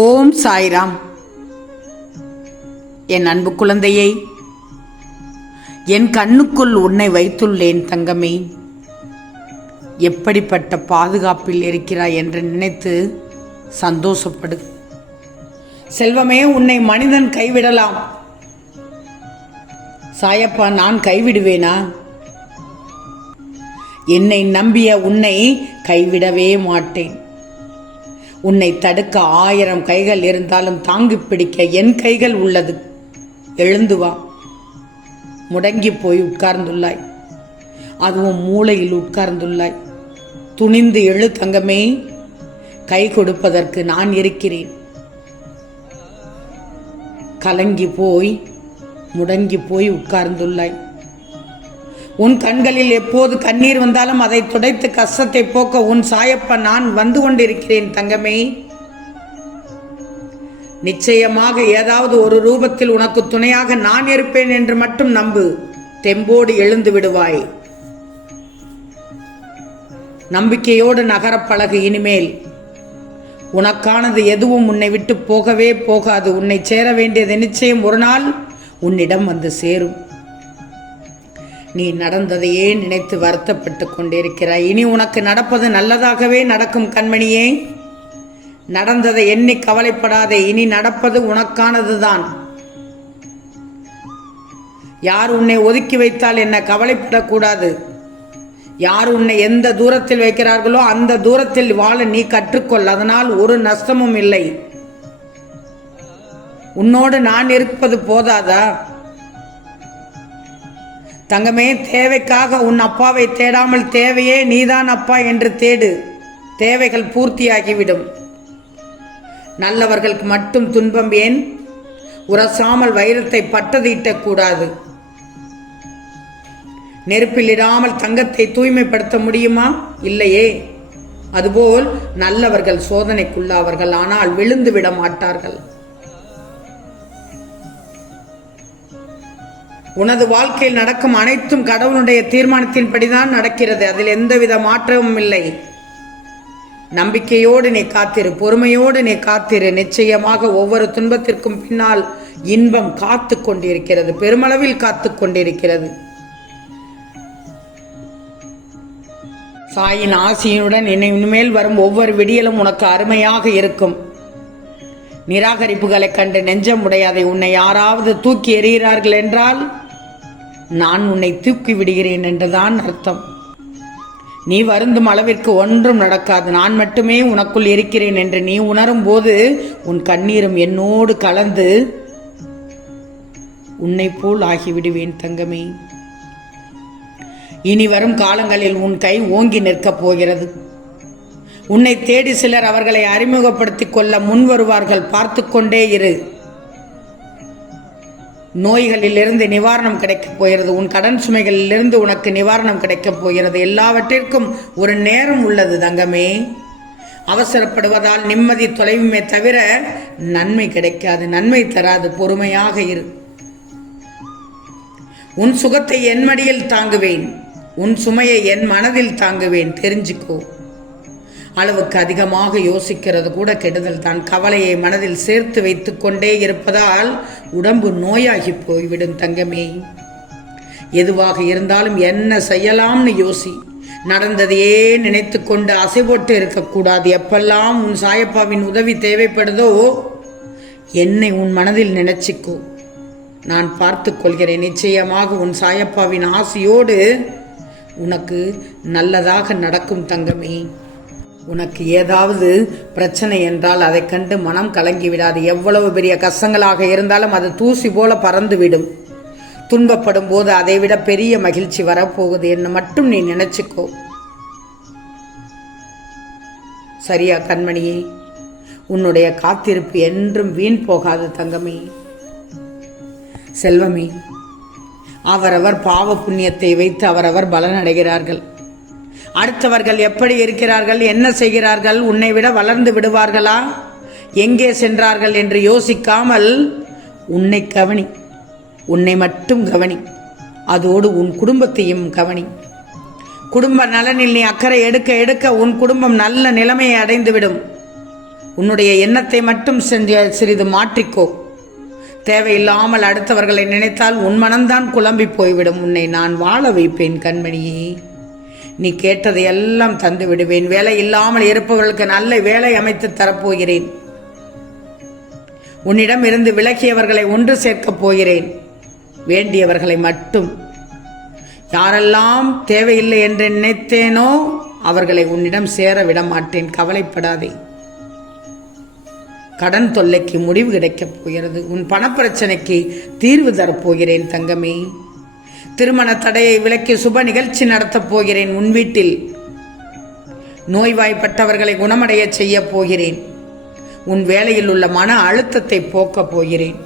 ஓம் சாய்ராம். என் அன்பு குழந்தையை, என் கண்ணுக்குள் உன்னை வைத்துள்ளேன் தங்கமே. எப்படிப்பட்ட பாதுகாப்பில் இருக்கிறாய் என்று நினைத்து சந்தோஷப்படு. செல்வமே, உன்னை மனிதன் கைவிடலாம். சாயப்பா, நான் கைவிடுவேனா? என்னை நம்பிய உன்னை கைவிடவே மாட்டேன். உன்னை தடுக்க 1000 கைகள் இருந்தாலும் தாங்கி பிடிக்க என் கைகள் உள்ளது. எழுந்து வா. முடங்கி போய் உட்கார்ந்துள்ளாய், அதுவும் மூளையில் உட்கார்ந்துள்ளாய். துணிந்து எழு தங்கமே, கை கொடுப்பதற்கு நான் இருக்கிறேன். கலங்கி போய் முடங்கி போய் உட்கார்ந்துள்ளாய். உன் கண்களில் எப்போது கண்ணீர் வந்தாலும் அதை துடைத்து கஷ்டத்தை போக்க உன் சாயப்பா நான் வந்து கொண்டிருக்கிறேன் தங்கமே. நிச்சயமாக ஏதாவது ஒரு ரூபத்தில் உனக்கு துணையாக நான் இருப்பேன் என்று மட்டும் நம்பு. தெம்போடு எழுந்து விடுவாய். நம்பிக்கையோடு நகரப் பழகு. இனிமேல் உனக்கானது எதுவும் உன்னை விட்டு போகவே போகாது. உன்னை சேர வேண்டியது நிச்சயம் ஒரு நாள் உன்னிடம் வந்து சேரும். நீ நடந்ததையே நினைத்து வருத்தப்பட்டு கொண்டிருக்கிறாய். இனி உனக்கு நடப்பது நல்லதாகவே நடக்கும் கண்மணியே. நடந்ததை எண்ணி கவலைப்படாதே. இனி நடப்பது உனக்கானதுதான். யார் உன்னை ஒதுக்கி வைத்தால் என்ன, கவலைப்படக்கூடாது. யார் உன்னை எந்த தூரத்தில் வைக்கிறார்களோ அந்த தூரத்தில் வாழ நீ கற்றுக்கொள். அதனால் ஒரு நஷ்டமும் இல்லை. உன்னோடு நான் இருப்பது போதாதா தங்கமே? தேவைக்காக உன் அப்பாவை தேடாமல் தேவையே நீதான் அப்பா என்று தேடு. தேவைகள் பூர்த்தியாகிவிடும். நல்லவர்களுக்கு மட்டும் துன்பம் ஏன்? உரசாமல் வைரத்தை பட்டதீட்டக்கூடாது. நெருப்பிலிடாமல் தங்கத்தை தூய்மைப்படுத்த முடியுமா? இல்லையே. அதுபோல் நல்லவர்கள் சோதனைக்குள்ளாவார்கள், ஆனால் விழுந்து விட மாட்டார்கள். உனது வாழ்க்கையில் நடக்கும் அனைத்தும் கடவுளுடைய தீர்மானத்தின்படிதான் நடக்கிறது. அதில் எந்தவித மாற்றமும் இல்லை. நம்பிக்கையோடு நீ காத்திரு, பொறுமையோடு நீ காத்திரு. நிச்சயமாக ஒவ்வொரு துன்பத்திற்கும் பின்னால் இன்பம் காத்து கொண்டிருக்கிறது, பெருமளவில் காத்து கொண்டிருக்கிறது. சாயின் ஆசியுடன் இனிமேல் வரும் ஒவ்வொரு விடியலும் உனக்கு அருமையாக இருக்கும். நிராகரிப்புகளை கண்டு நெஞ்சம் உடையாதை. உன்னை யாராவது தூக்கி எறிகிறார்கள் என்றால் நான் உன்னை தூக்கி விடுகிறேன் என்றுதான் அர்த்தம். நீ வருந்தும் அளவிற்கு ஒன்றும் நடக்காது. நான் மட்டுமே உனக்குள் இருக்கிறேன் என்று நீ உணரும் போது உன் கண்ணீரும் என்னோடு கலந்து உன்னை போல் ஆகிவிடுவேன் தங்கமே. இனி வரும் காலங்களில் உன் கை ஓங்கி நிற்கப் போகிறது. உன்னை தேடி சிலர் அவர்களை அறிமுகப்படுத்திக் கொள்ள முன் வருவார்கள். பார்த்து கொண்டே இரு. நோய்களிலிருந்து நிவாரணம் கிடைக்கப் போகிறது. உன் கடன் சுமைகளிலிருந்து உனக்கு நிவாரணம் கிடைக்கப் போகிறது. எல்லாவற்றிற்கும் ஒரு நேரம் உள்ளது தங்கமே. அவசரப்படுவதால் நிம்மதி தொலைவுமே தவிர நன்மை கிடைக்காது, நன்மை தராது. பொறுமையாக இரு. உன் சுகத்தை என் மடியில் தாங்குவேன், உன் சுமையை என் மனதில் தாங்குவேன். தெரிஞ்சுக்கோ. அளவுக்கு அதிகமாக யோசிக்கிறது கூட கெடுதல் தான். கவலையை மனதில் சேர்த்து வைத்துக் கொண்டே இருப்பதால் உடம்பு நோயாகி போய்விடும் தங்கமே. எதுவாக இருந்தாலும் என்ன செய்யலாம்னு யோசி. நடந்ததையே நினைத்து கொண்டு அசை போட்டு இருக்கக்கூடாது. எப்பெல்லாம் உன் சாயப்பாவின் உதவி தேவைப்படுதோ என்னை உன் மனதில் நினைச்சிக்கோ. நான் பார்த்து கொள்கிறேன். நிச்சயமாக உன் சாயப்பாவின் ஆசையோடு உனக்கு நல்லதாக நடக்கும் தங்கமே. உனக்கு ஏதாவது பிரச்சனை என்றால் அதை கண்டு மனம் கலங்கிவிடாது. எவ்வளவு பெரிய கஷ்டங்களாக இருந்தாலும் அது தூசி போல பறந்துவிடும். துன்பப்படும் போது அதைவிட பெரிய மகிழ்ச்சி வரப்போகுது என்று மட்டும் நீ நினைச்சுக்கோ. சரியா கண்மணியே? உன்னுடைய காத்திருப்பு என்றும் வீண் போகாது தங்கமே. செல்வமே, அவரவர் பாவ புண்ணியத்தை வைத்து அவரவர் பலனடைகிறார்கள். அடுத்தவர்கள் எப்படி இருக்கிறார்கள், என்ன செய்கிறார்கள், உன்னை விட வளர்ந்து விடுவார்களா, எங்கே சென்றார்கள் என்று யோசிக்காமல் உன்னை கவனி. உன்னை மட்டும் கவனி. அதோடு உன் குடும்பத்தையும் கவனி. குடும்ப நலனில் நீ அக்கறை எடுக்க எடுக்க உன் குடும்பம் நல்ல நிலைமையை அடைந்துவிடும். உன்னுடைய எண்ணத்தை மட்டும் சிறிது மாற்றிக்கோ. தேவையில்லாமல் அடுத்தவர்களை நினைத்தால் உன் மனம்தான் குழம்பி போய்விடும். உன்னை நான் வாழ வைப்பேன் கண்மணியே. நீ கேட்டதை எல்லாம் தந்து விடுவேன். வேலை இல்லாமல் இருப்பவர்களுக்கு நல்ல வேலை அமைத்து தரப்போகிறேன். உன்னிடம் இருந்து விலகியவர்களை ஒன்று சேர்க்கப் போகிறேன். வேண்டியவர்களை மட்டும், யாரெல்லாம் தேவையில்லை என்று நினைத்தேனோ அவர்களை உன்னிடம் சேர விட மாட்டேன். கவலைப்படாதே. கடன் தொல்லைக்கு முடிவு கிடைக்கப் போகிறது. உன் பணப்பிரச்சனைக்கு தீர்வு தரப்போகிறேன் தங்கமே. திருமண தடையை விலக்கி சுப நிகழ்ச்சி நடத்தப் போகிறேன். உன் வீட்டில் நோய்வாய்ப்பட்டவர்களை குணமடைய செய்ய போகிறேன். உன் வேலையில் உள்ள மன அழுத்தத்தை போக்கப் போகிறேன்.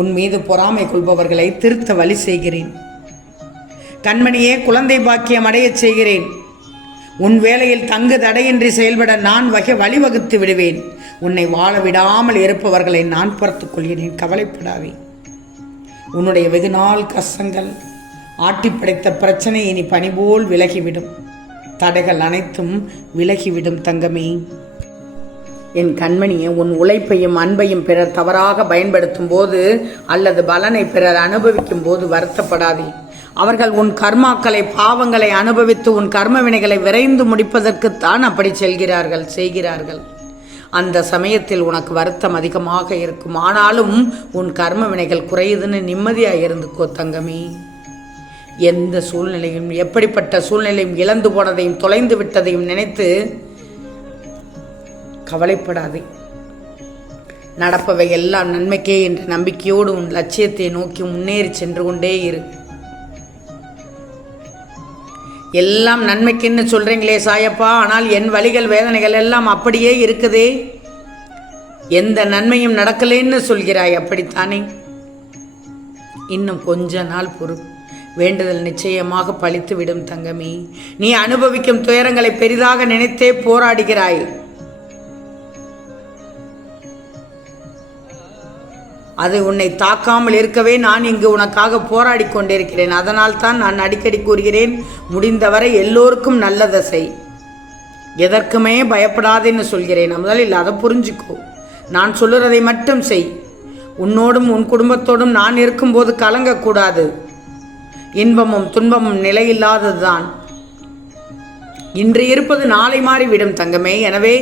உன் மீது பொறாமை கொள்பவர்களை திருத்த வழி செய்கிறேன். கண்மணியே, குழந்தை பாக்கியம் அடையச் செய்கிறேன். உன் வேலையில் தங்கு தடையின்றி செயல்பட நான் வழிவகுத்து விடுவேன். உன்னை வாழ விடாமல் இருப்பவர்களை நான் பார்த்துக் கொள்கிறேன். கவலைப்படாதே. உன்னுடைய வெகுநாள் கஷ்டங்கள், ஆட்டி படைத்த பிரச்சனை இனி பனிபோல் விலகிவிடும். தடைகள் அனைத்தும் விலகிவிடும் தங்கமே. என் கண்மணியை, உன் உழைப்பையும் அன்பையும் பிறர் தவறாக பயன்படுத்தும் போது அல்லது பலனை பிறர் அனுபவிக்கும் போது வருத்தப்படாதே. அவர்கள் உன் கர்மாக்களை, பாவங்களை அனுபவித்து உன் கர்ம வினைகளை விரைந்து முடிப்பதற்குத்தான் அப்படி செய்கிறார்கள். அந்த சமயத்தில் உனக்கு வருத்தம் அதிகமாக இருக்கும். ஆனாலும் உன் கர்ம வினைகள் குறையுதுன்னு நிம்மதியாக இருந்துக்கோ தங்கமே. எந்த சூழ்நிலையும், எப்படிப்பட்ட சூழ்நிலையும், இழந்து போனதையும் தொலைந்து விட்டதையும் நினைத்து கவலைப்படாதே. நடப்பவை எல்லாம் நன்மைக்கே என்ற நம்பிக்கையோடு உன் லட்சியத்தை நோக்கி முன்னேறி சென்று கொண்டே இரு. எல்லாம் நன்மைக்குன்னு சொல்றீங்களே சாயப்பா, ஆனால் என் வலிகள், வேதனைகள் எல்லாம் அப்படியே இருக்குதே. எந்த நன்மையும் நடக்கலேன்னு சொல்கிறாய், அப்படித்தானே? இன்னும் கொஞ்ச நாள் பொறு. வேண்டுதல் நிச்சயமாக பலித்துவிடும் தங்கமே. நீ அனுபவிக்கும் துயரங்களை பெரிதாக நினைத்தே போராடுகிறாய். அது உன்னை தாக்காமல் இருக்கவே நான் இங்கு உனக்காக போராடி கொண்டிருக்கிறேன். அதனால் தான் நான் அடிக்கடி கூறுகிறேன், முடிந்தவரை எல்லோருக்கும் நல்லதை செய், எதற்குமே பயப்படாதேன்னு சொல்கிறேன். முதலில் அதை புரிஞ்சுக்கோ. நான் சொல்லுறதை மட்டும் செய். உன்னோடும் உன் குடும்பத்தோடும் நான் இருக்கும்போது கலங்கக்கூடாது. இன்பமும் துன்பமும் நிலையில்லாததுதான். இன்று இருப்பது நாளை மாறிவிடும் தங்கமே. எனவே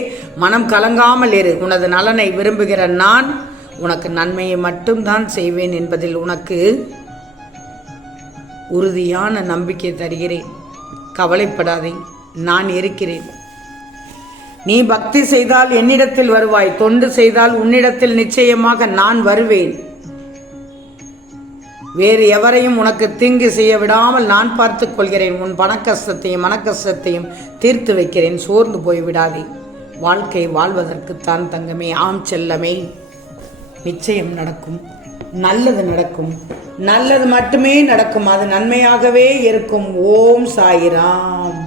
மனம் கலங்காமல் இரு. உனது நலனை விரும்புகிற நான் உனக்கு நன்மையை மட்டும்தான் செய்வேன் என்பதில் உனக்கு உறுதியான நம்பிக்கை தருகிறேன். கவலைப்படாதே, நான் இருக்கிறேன். நீ பக்தி செய்தால் என்னிடத்தில் வருவாய். தொண்டு செய்தால் உன்னிடத்தில் நிச்சயமாக நான் வருவேன். வேறு எவரையும் உனக்கு தீங்கு செய்ய விடாமல் நான் பார்த்துக் கொள்கிறேன். உன் பணக்கஷ்டத்தையும் மனக்கஷ்டத்தையும் தீர்த்து வைக்கிறேன். சோர்ந்து போய்விடாதே. வாழ்க்கை வாழ்வதற்குத்தான் தங்கமே. ஆம் செல்லமே, நிச்சயம் நடக்கும். நல்லது நடக்கும். நல்லது மட்டுமே நடக்கும். அது நன்மையாகவே இருக்கும். ஓம் சாயிராம்.